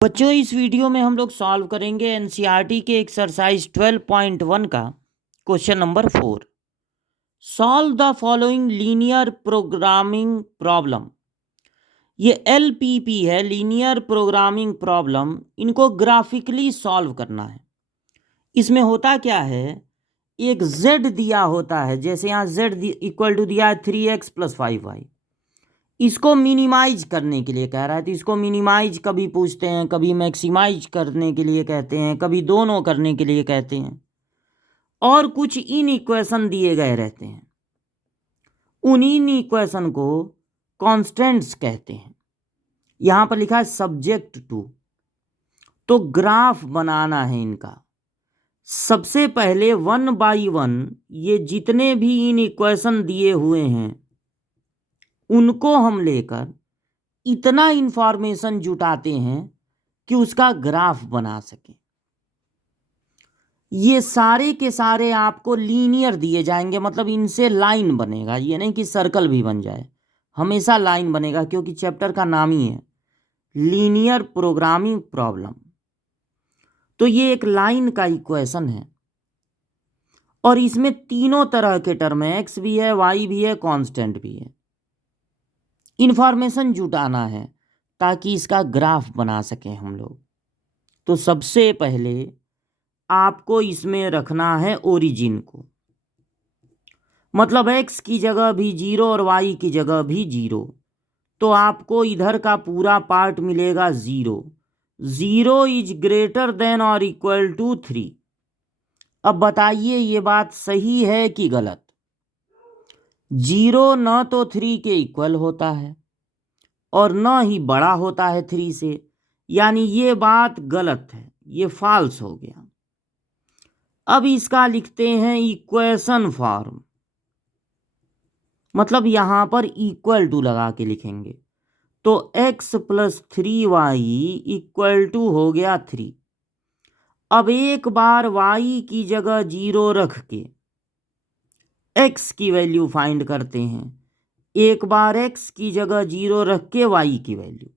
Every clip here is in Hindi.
बच्चों, इस वीडियो में हम लोग सॉल्व करेंगे एनसीईआरटी के एक्सरसाइज 12.1 का question number 4। Solve the following linear programming problem. ये एलपीपी है, लीनियर प्रोग्रामिंग प्रॉब्लम। इनको ग्राफिकली सॉल्व करना है। इसमें होता क्या है, एक z दिया होता है, जैसे यहाँ z इक्वल टू दिया है 3x + 5y। इसको मिनिमाइज करने के लिए कह रहा है, तो इसको मिनिमाइज कभी पूछते हैं, कभी मैक्सिमाइज करने के लिए कहते हैं, कभी दोनों करने के लिए कहते हैं, और कुछ इन इक्वेशन दिए गए रहते हैं। उन इन इक्वेशन को कॉन्स्टेंट्स कहते हैं। यहां पर लिखा है सब्जेक्ट टू। तो ग्राफ बनाना है इनका। सबसे पहले 1 बाई 1 ये जितने भी इन इक्वेशन दिए हुए हैं उनको हम लेकर इतना इंफॉर्मेशन जुटाते हैं कि उसका ग्राफ बना सकें। ये सारे के सारे आपको लीनियर दिए जाएंगे, मतलब इनसे लाइन बनेगा। ये नहीं कि सर्कल भी बन जाए, हमेशा लाइन बनेगा, क्योंकि चैप्टर का नाम ही है लीनियर प्रोग्रामिंग प्रॉब्लम। तो ये एक लाइन का इक्वेशन है और इसमें तीनों तरह के टर्म है, एक्स भी है, वाई भी है, कांस्टेंट भी है। इंफॉर्मेशन जुटाना है ताकि इसका ग्राफ बना सकें हम लोग। तो सबसे पहले आपको इसमें रखना है ओरिजिन को, मतलब x की जगह भी 0 और y की जगह भी 0। तो आपको इधर का पूरा पार्ट मिलेगा 0। 0 इज ग्रेटर देन और इक्वल टू 3। अब बताइए ये बात सही है कि गलत। 0 न तो 3 के इक्वल होता है और न ही बड़ा होता है 3 से, यानी ये बात गलत है, ये फॉल्स हो गया। अब इसका लिखते हैं इक्वेशन फॉर्म, मतलब यहां पर इक्वल टू लगा के लिखेंगे। तो x + 3y इक्वल टू हो गया 3। अब एक बार y की जगह 0 रख के x की वैल्यू फाइंड करते हैं। एक बार x की जगह 0 रख के y की वैल्यू।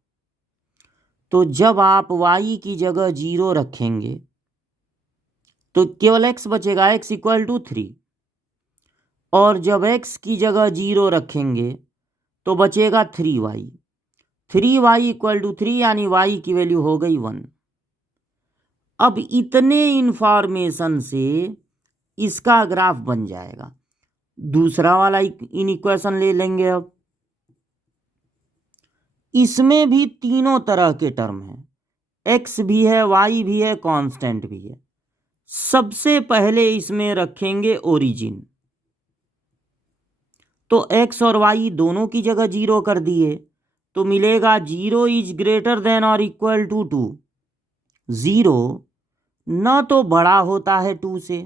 तो जब आप y की जगह 0 रखेंगे तो केवल x बचेगा, x इक्वल टू 3। और जब x की जगह 0 रखेंगे तो बचेगा 3y। 3y इक्वल टू 3, यानी y की वैल्यू हो गई 1। अब इतने इंफॉर्मेशन से इसका ग्राफ बन जाएगा। दूसरा वाला इन इक्वेशन ले लेंगे। अब इसमें भी तीनों तरह के टर्म हैं, x भी है, y भी है, कांस्टेंट भी है। सबसे पहले इसमें रखेंगे ओरिजिन। तो x और y दोनों की जगह 0 कर दिए, तो मिलेगा 0 इज ग्रेटर देन और इक्वल टू 2। 0 न तो बड़ा होता है 2 से,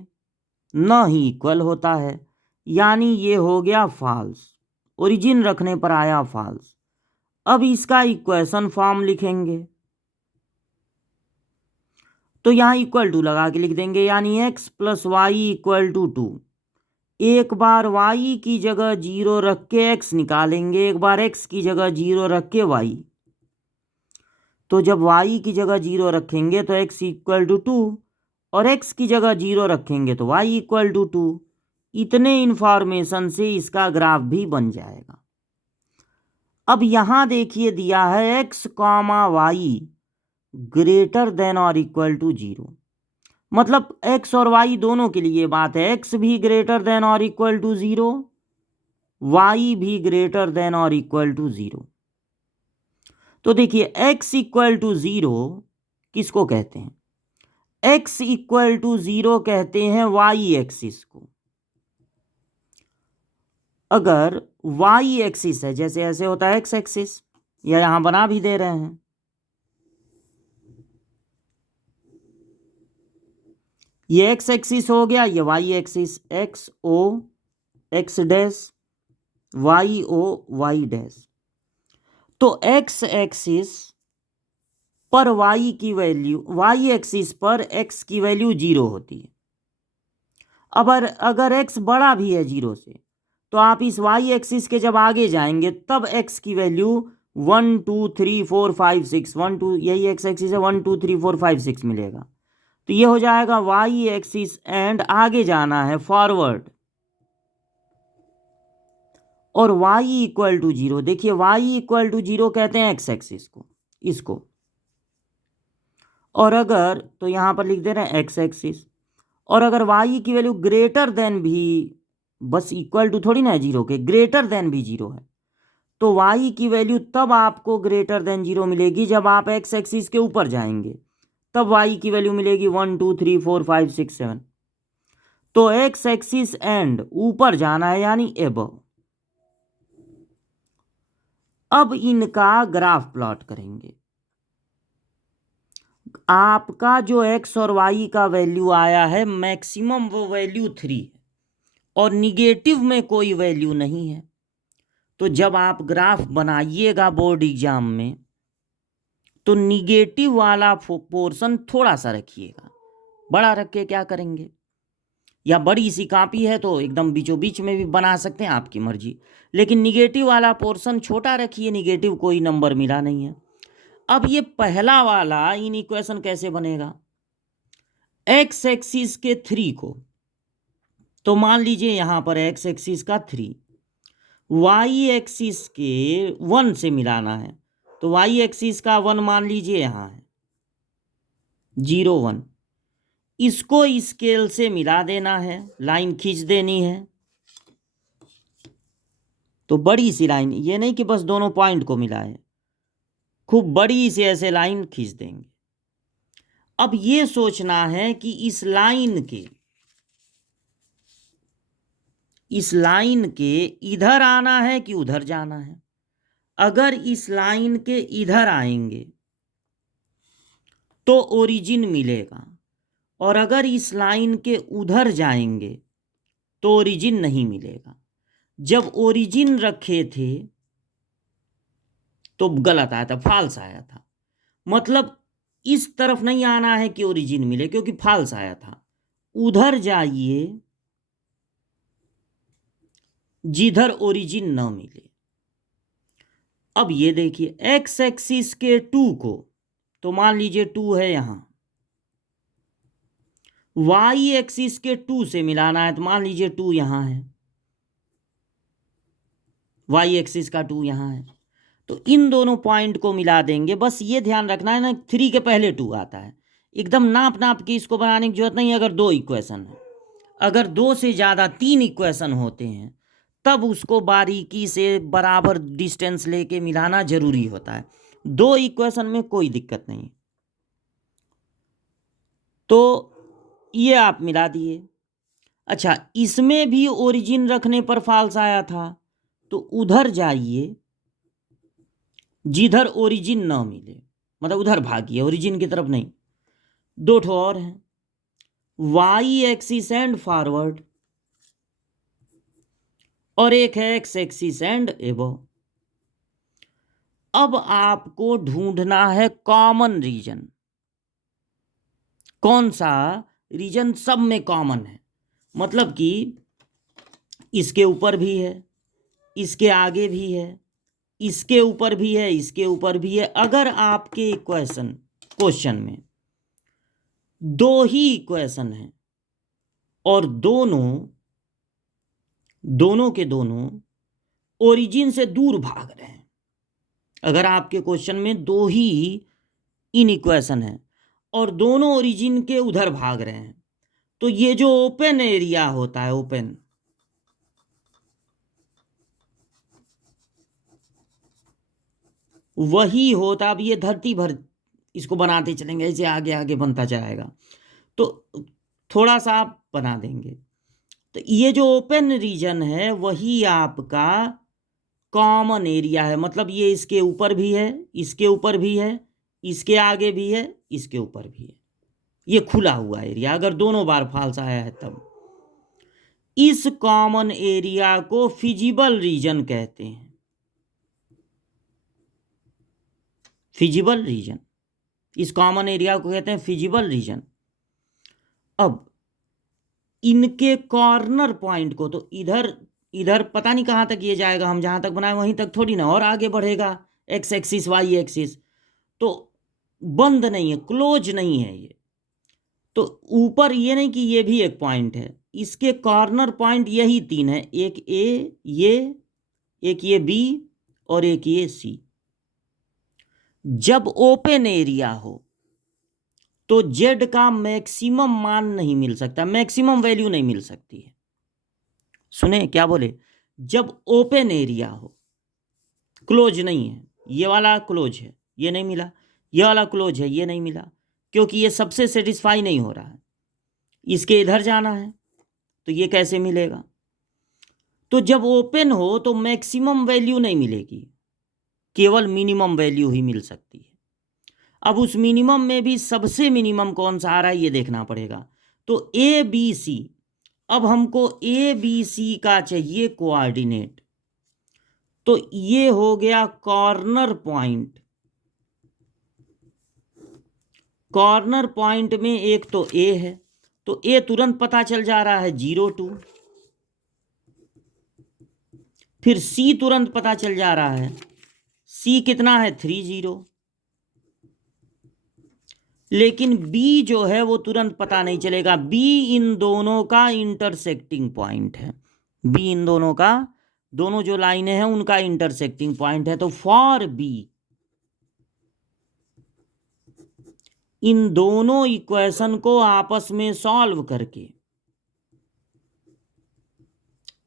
न ही इक्वल होता है, यानी ये हो गया फॉल्स। ओरिजिन रखने पर आया फॉल्स। अब इसका इक्वेशन फॉर्म लिखेंगे, तो यहां इक्वल टू लगा के लिख देंगे, यानी x + y इक्वल टू 2। एक बार y की जगह 0 रख के x निकालेंगे, एक बार x की जगह 0 रख के y। तो जब y की जगह 0 रखेंगे तो x इक्वल टू 2 और x की जगह 0 रखेंगे तो y इक्वल टू 2। इतने इंफॉर्मेशन से इसका ग्राफ भी बन जाएगा। अब यहां देखिए दिया है x, y ग्रेटर देन और इक्वल टू 0, मतलब x और y दोनों के लिए बात है। x भी ग्रेटर देन और इक्वल टू 0, y भी ग्रेटर देन और इक्वल टू 0। तो देखिए x इक्वल टू 0 किसको कहते हैं? x इक्वल टू 0 कहते हैं y एक्सिस को। अगर y एक्सिस है, जैसे ऐसे होता है x एक्सिस, या यहां बना भी दे रहे हैं, ये x एक्सिस हो गया, ये y axis, x o x dash, y o y dash. तो x एक्सिस पर y की वैल्यू, y एक्सिस पर x की वैल्यू 0 होती है। अब अगर x बड़ा भी है 0 से, तो आप इस y एक्सिस के जब आगे जाएंगे तब x की वैल्यू 1 2 3 4 5 6, 1 2, यही एक्स एक्सिस है, 1 2 3 4 5 6 मिलेगा। तो ये हो जाएगा वाई एक्सिस एंड आगे जाना है फॉरवर्ड, और वाई इक्वल टू जीरो। देखिए वाई इक्वल टू जीरो कहते हैं एक्स एक्सिस को, इसको। और अगर तो यहां पर लिख दे रहे हैं एक्स एक्सिस, और अगर वाई की वैल्यू ग्रेटर देन भी, बस इक्वल टू थोड़ी ना है जीरो के, ग्रेटर देन भी जीरो है, तो वाई की वैल्यू तब आपको ग्रेटर देन जीरो मिलेगी जब आप एक्स एक्सिस के ऊपर जाएंगे, तब वाई की वैल्यू मिलेगी 1 2 3 4 5 6 7। तो एक्स एक्सिस एंड ऊपर जाना है यानी एबव। अब इनका ग्राफ प्लॉट करेंगे। आपका जो एक्स और वाई का वैल्यू आया है मैक्सिमम वो वैल्यू 3 है, और निगेटिव में कोई वैल्यू नहीं है। तो जब आप ग्राफ बनाइएगा बोर्ड एग्जाम में, तो निगेटिव वाला पोर्शन थोड़ा सा रखिएगा, बड़ा रख के क्या करेंगे, या बड़ी सी कॉपी है तो एकदम बीचों बीच में भी बना सकते हैं, आपकी मर्जी, लेकिन निगेटिव वाला पोर्शन छोटा रखिए, निगेटिव कोई नंबर मिला नहीं है। अब ये पहला वाला इन इक्वेशन कैसे बनेगा, एक्स एक्सिस के 3 को, तो मान लीजिए यहां पर एक्स एक्सिस का 3, वाई एक्सिस के 1 से मिलाना है, तो वाई एक्सिस का 1 मान लीजिए यहां है 0 1, इसको स्केल से मिला देना है, लाइन खींच देनी है। तो बड़ी सी लाइन, ये नहीं कि बस दोनों पॉइंट को मिलाए, खूब बड़ी सी ऐसे लाइन खींच देंगे। अब ये सोचना है कि इस लाइन के इधर आना है कि उधर जाना है। अगर इस लाइन के इधर आएंगे तो ओरिजिन मिलेगा, और अगर इस लाइन के उधर जाएंगे तो ओरिजिन नहीं मिलेगा। जब ओरिजिन रखे थे तो गलत आया था, फाल्स आया था, मतलब इस तरफ नहीं आना है कि ओरिजिन मिले, क्योंकि फाल्स आया था। उधर जाइए जिधर ओरिजिन न मिले। अब ये देखिए एक्स एक्सिस के 2 को, तो मान लीजिए 2 है यहां, वाई एक्सिस के 2 से मिलाना है, तो मान लीजिए 2 यहां है, वाई एक्सिस का 2 यहां है, तो इन दोनों पॉइंट को मिला देंगे। बस ये ध्यान रखना है ना, 3 के पहले 2 आता है, एकदम नाप नाप के इसको बनाने की जरूरत नहीं है। अगर 2 इक्वेशन है, अगर 2 से ज़्यादा 3 इक्वेशन होते हैं, तब उसको बारीकी से बराबर डिस्टेंस लेके मिलाना जरूरी होता है। 2 इक्वेशन में कोई दिक्कत नहीं। तो ये आप मिला दिए। अच्छा, इसमें भी ओरिजिन रखने पर फॉल्स आया था, तो उधर जाइए जिधर ओरिजिन ना मिले, मतलब उधर भागिए, ओरिजिन की तरफ नहीं। 2 ठो और हैं, वाई एक्सिस एंड फॉरवर्ड, और एक है एक्स एक्सिस एंड एबव। अब आपको ढूंढना है कॉमन रीजन। कौन सा रीजन सब में कॉमन है, मतलब कि इसके ऊपर भी है, इसके आगे भी है, इसके ऊपर भी है, इसके ऊपर भी है। अगर आपके क्वेश्चन में 2 ही इक्वेशन है और दोनों के दोनों ओरिजिन से दूर भाग रहे हैं, अगर आपके क्वेश्चन में 2 ही इन इक्वेशन है और दोनों ओरिजिन के उधर भाग रहे हैं, तो ये जो ओपन एरिया होता है, ओपन, वही होता। अब ये धरती भर इसको बनाते चलेंगे, ऐसे आगे आगे बनता जाएगा, तो थोड़ा सा आप बना देंगे। तो ये जो ओपन रीजन है वही आपका कॉमन एरिया है, मतलब ये इसके ऊपर भी है, इसके ऊपर भी है, इसके आगे भी है, इसके ऊपर भी है। ये खुला हुआ एरिया, अगर दोनों बार फॉल्स आया है तब इस कॉमन एरिया को फिजिबल रीजन कहते हैं। फिजिबल रीजन, इस कॉमन एरिया को कहते हैं फिजिबल रीजन। अब इनके कॉर्नर पॉइंट को, तो इधर इधर पता नहीं कहाँ तक ये जाएगा, हम जहाँ तक बनाए वहीं तक थोड़ी ना, और आगे बढ़ेगा एक्स एक्सिस वाई एक्सिस, तो बंद नहीं है, क्लोज नहीं है ये। तो ऊपर ये नहीं कि ये भी एक पॉइंट है, इसके कॉर्नर पॉइंट यही तीन है, एक ए ये, एक ये बी और एक ये सी। जब ओपन एरिया हो तो जेड का मैक्सिमम मान नहीं मिल सकता, मैक्सिमम वैल्यू नहीं मिल सकती है। सुने क्या बोले, जब ओपन एरिया हो, क्लोज नहीं है, ये वाला क्लोज है ये नहीं मिला, ये वाला क्लोज है ये नहीं मिला, क्योंकि ये सबसे सेटिस्फाई नहीं हो रहा है, इसके इधर जाना है, तो ये कैसे मिलेगा। तो जब ओपन हो तो मैक्सिमम वैल्यू नहीं मिलेगी, केवल मिनिमम वैल्यू ही मिल सकती है। अब उस मिनिमम में भी सबसे मिनिमम कौन सा आ रहा है ये देखना पड़ेगा। तो ए बी सी, अब हमको ए बी सी का चाहिए कोऑर्डिनेट, तो ये हो गया कॉर्नर पॉइंट। कॉर्नर पॉइंट में एक तो ए है, तो ए तुरंत पता चल जा रहा है 0 2, फिर सी तुरंत पता चल जा रहा है, सी कितना है 3 0, लेकिन बी जो है वो तुरंत पता नहीं चलेगा, बी इन दोनों का इंटरसेक्टिंग पॉइंट है, बी इन दोनों का, दोनों जो लाइनें हैं उनका इंटरसेक्टिंग पॉइंट है। तो फॉर बी, इन दोनों इक्वेशन को आपस में सॉल्व करके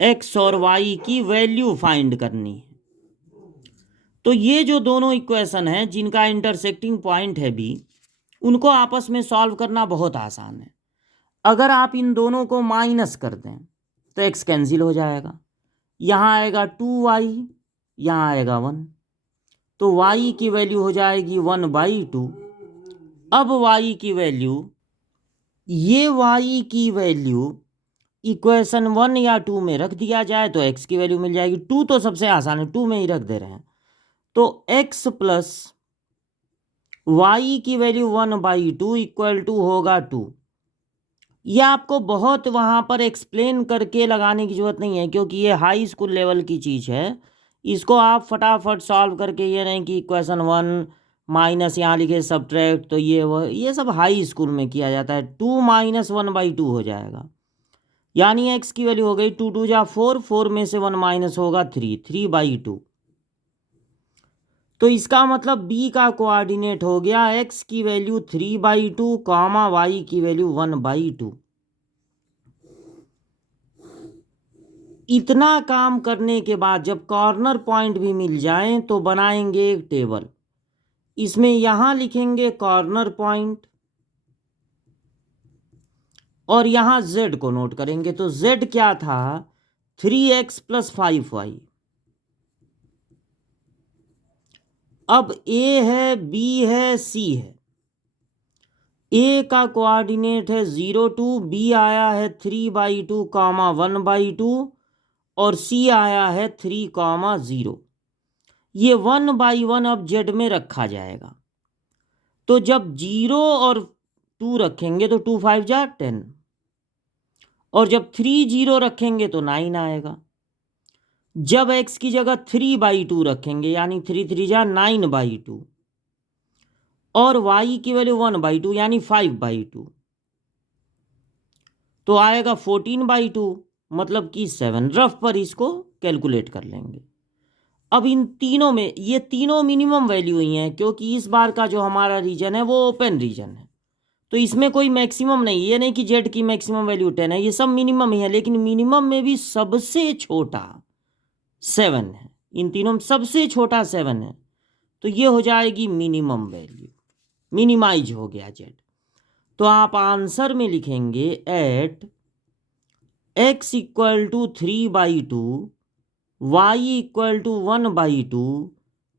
एक्स और वाई की वैल्यू फाइंड करनी है। तो ये जो दोनों इक्वेशन हैं जिनका इंटरसेक्टिंग पॉइंट है बी, उनको आपस में सॉल्व करना बहुत आसान है। अगर आप इन दोनों को माइनस कर दें तो एक्स कैंसिल हो जाएगा, यहाँ आएगा 2y, यहाँ आएगा 1, तो y की वैल्यू हो जाएगी 1/2। अब y की वैल्यू, ये y की वैल्यू इक्वेशन 1 या 2 में रख दिया जाए तो x की वैल्यू मिल जाएगी। 2 तो सबसे आसान है, 2 में ही रख दे रहे हैं, तो x प्लस y की वैल्यू 1/2 इक्वल टू होगा 2। यह आपको बहुत वहाँ पर एक्सप्लेन करके लगाने की ज़रूरत नहीं है, क्योंकि ये हाई स्कूल लेवल की चीज़ है। इसको आप फटाफट सॉल्व करके, ये नहीं कि इक्वेशन 1 माइनस यहाँ लिखे सब्ट्रैक्ट, तो ये सब हाई स्कूल में किया जाता है। 2 माइनस 1/2 हो जाएगा, यानी x की वैल्यू हो गई 2 2 जा 4, 4 में से 1 माइनस होगा 3, 3/2। तो इसका मतलब b का कोऑर्डिनेट हो गया x की वैल्यू 3/2 कॉमा y की वैल्यू 1/2। इतना काम करने के बाद जब कॉर्नर पॉइंट भी मिल जाए तो बनाएंगे एक टेबल। इसमें यहां लिखेंगे कॉर्नर पॉइंट और यहां z को नोट करेंगे। तो z क्या था, 3x + 5y। अब a है, b है, c है। a का कोऑर्डिनेट है 0 2, b आया है 3/2 कॉमा 1/2 और c आया है 3 0। ये 1/1 अब z में रखा जाएगा। तो जब 0 और 2 रखेंगे तो 2 5 जा 10, और जब 3 0 रखेंगे तो 9 आएगा। जब x की जगह 3/2 रखेंगे यानी 3 3 जा 9/2, और y की वैल्यू 1/2 यानी 5/2, तो आएगा 14/2, मतलब कि 7। रफ पर इसको कैलकुलेट कर लेंगे। अब इन तीनों में, ये तीनों मिनिमम वैल्यू ही हैं, क्योंकि इस बार का जो हमारा रीजन है वो ओपन रीजन है, तो इसमें कोई मैक्सिमम नहीं। ये नहीं कि जेड की मैक्सिमम वैल्यू 10 है, ये सब मिनिमम ही है, लेकिन मिनिमम में भी सबसे छोटा 7 है। इन तीनों में सबसे छोटा 7 है, तो ये हो जाएगी मिनिमम वैल्यू, मिनिमाइज हो गया जेड। तो आप आंसर में लिखेंगे at x = 3/2, y = 1/2,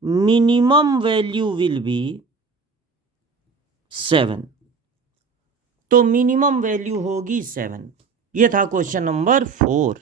minimum value will be 7। तो मिनिमम वैल्यू होगी 7। ये था क्वेश्चन नंबर 4।